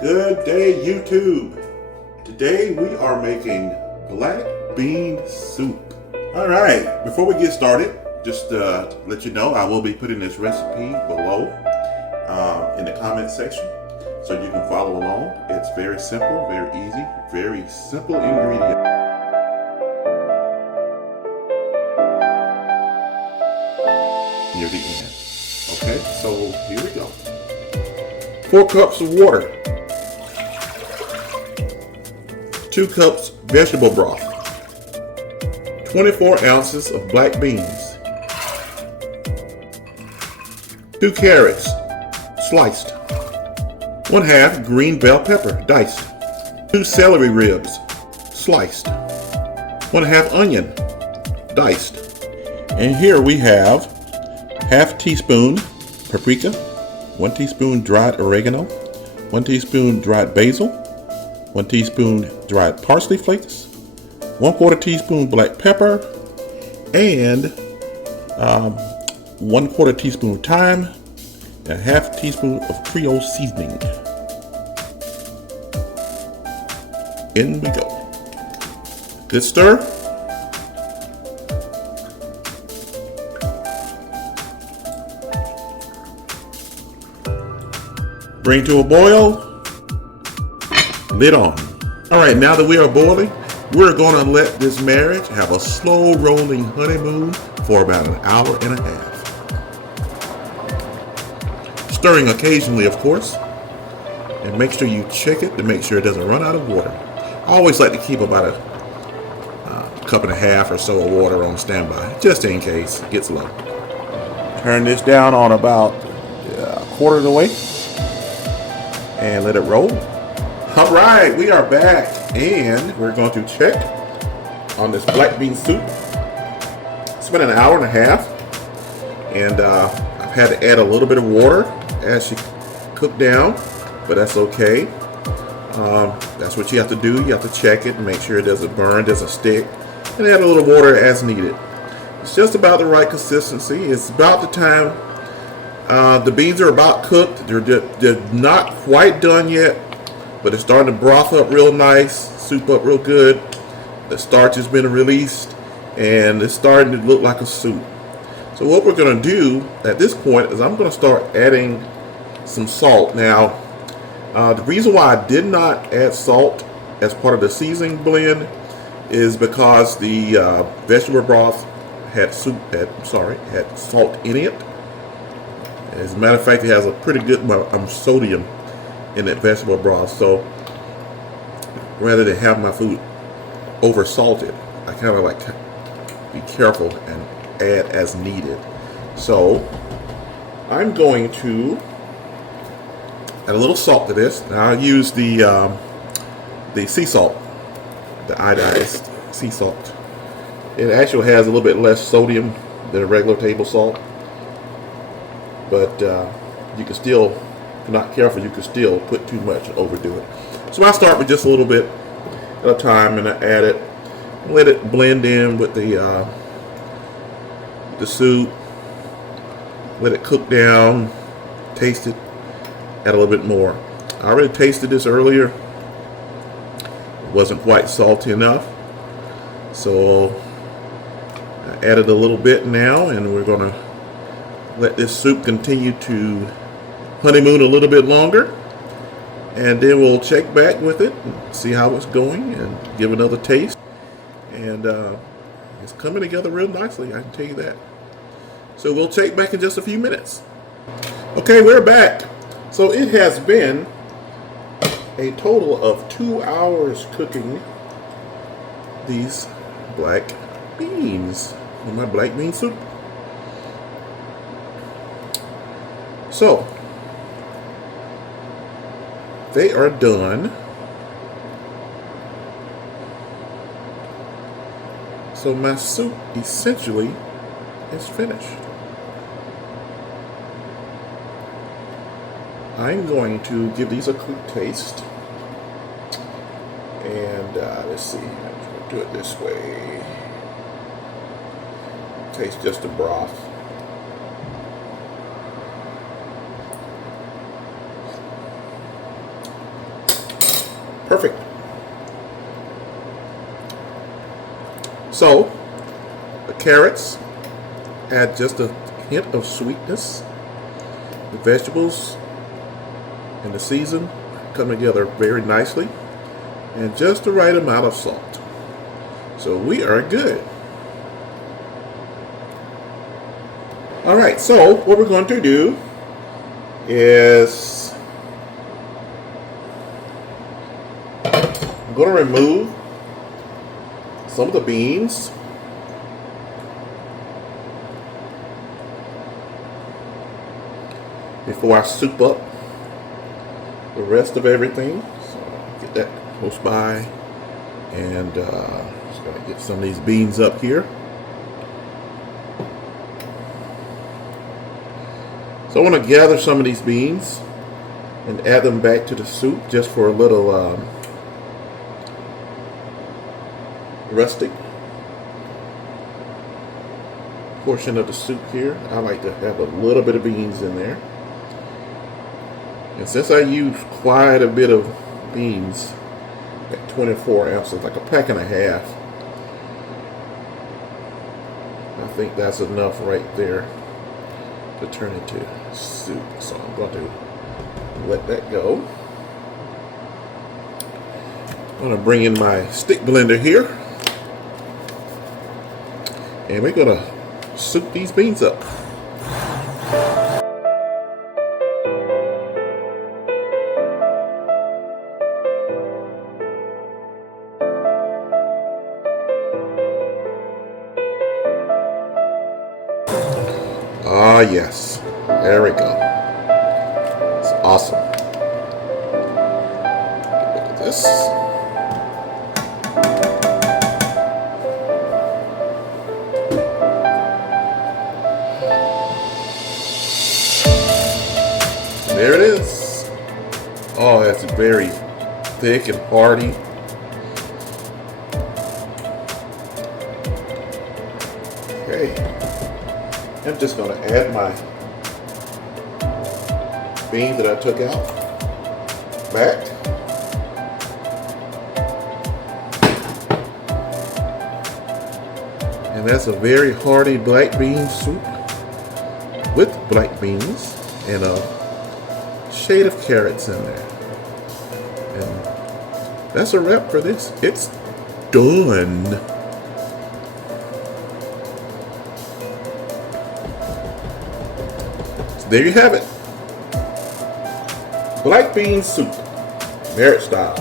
Good day, YouTube. Today we are making black bean soup. All right, before we get started, just to let you know, I will be putting this recipe below in the comment section so you can follow along. It's very simple, very easy, very simple ingredient. Near the end. Okay, so here we go. 4 cups of water. 2 cups vegetable broth. 24 ounces of black beans. 2 carrots, sliced. 1/2 green bell pepper, diced. 2 celery ribs, sliced. 1/2 onion, diced. And here we have 1/2 teaspoon paprika, 1 teaspoon dried oregano, 1 teaspoon dried basil, 1 teaspoon dried parsley flakes, 1/4 teaspoon black pepper, and 1/4 teaspoon thyme, and 1/2 teaspoon of creole seasoning. In we go. Good stir. Bring to a boil. Lid on. All right, now that we are boiling, we're going to let this marriage have a slow rolling honeymoon for about an hour and a half. Stirring occasionally, of course, and make sure you check it to make sure it doesn't run out of water. I always like to keep about a cup and a half or so of water on standby, just in case it gets low. Turn this down on about a quarter of the way and let it roll. All right, we are back, and we're going to check on this black bean soup. It's been an hour and a half, and I've had to add a little bit of water as she cooked down, but that's okay. That's what you have to do. You have to check it and make sure it doesn't burn, doesn't stick, and add a little water as needed. It's just about the right consistency. It's about the time. The beans are about cooked. They're not quite done yet, but it's starting to broth up real nice, soup up real good. The starch has been released, and it's starting to look like a soup. So what we're going to do at this point is I'm going to start adding some salt. Now, the reason why I did not add salt as part of the seasoning blend is because the vegetable broth had salt in it. As a matter of fact, it has a pretty good sodium in that vegetable broth. So rather than have my food over salted, I kind of like to be careful and add as needed. So I'm going to add a little salt to this. Now I use the sea salt, the iodized sea salt. It actually has a little bit less sodium than a regular table salt. But you can still, if you're not careful, you can still put too much and overdo it. So I start with just a little bit at a time, and I add it, let it blend in with the soup, let it cook down, taste it, add a little bit more. I already tasted this earlier. It wasn't quite salty enough, so I added a little bit now, and we're going to let this soup continue to honeymoon a little bit longer, and then we'll check back with it and see how it's going and give another taste. And it's coming together real nicely, I can tell you that. So we'll check back in just a few minutes. Okay, we're back. So it has been a total of 2 hours cooking these black beans in my black bean soup. So, they are done. So my soup essentially is finished. I'm going to give these a quick taste. And let's see, I'll do it this way. Taste just the broth. Perfect. So, the carrots add just a hint of sweetness. The vegetables and the season come together very nicely, and just the right amount of salt. So we are good. All right, so what we're going to do is I'm going to remove some of the beans. Before I soup up the rest of everything. So get that close by, and just going to get some of these beans up here. So I want to gather some of these beans and add them back to the soup just for a little rustic portion of the soup here. I like to have a little bit of beans in there. And since I use quite a bit of beans, at 24 ounces, like a pack and a half, I think that's enough right there to turn into soup. So I'm going to let that go. I'm going to bring in my stick blender here, and we're going to soup these beans up. Ah, yes. There we go. It's awesome. Look at this. There it is. Oh, that's very thick and hearty. Okay. I'm just going to add my beans that I took out back. And that's a very hearty black bean soup with black beans and a shade of carrots in there. And that's a wrap for this. It's done. There you have it. Black bean soup, Merit style.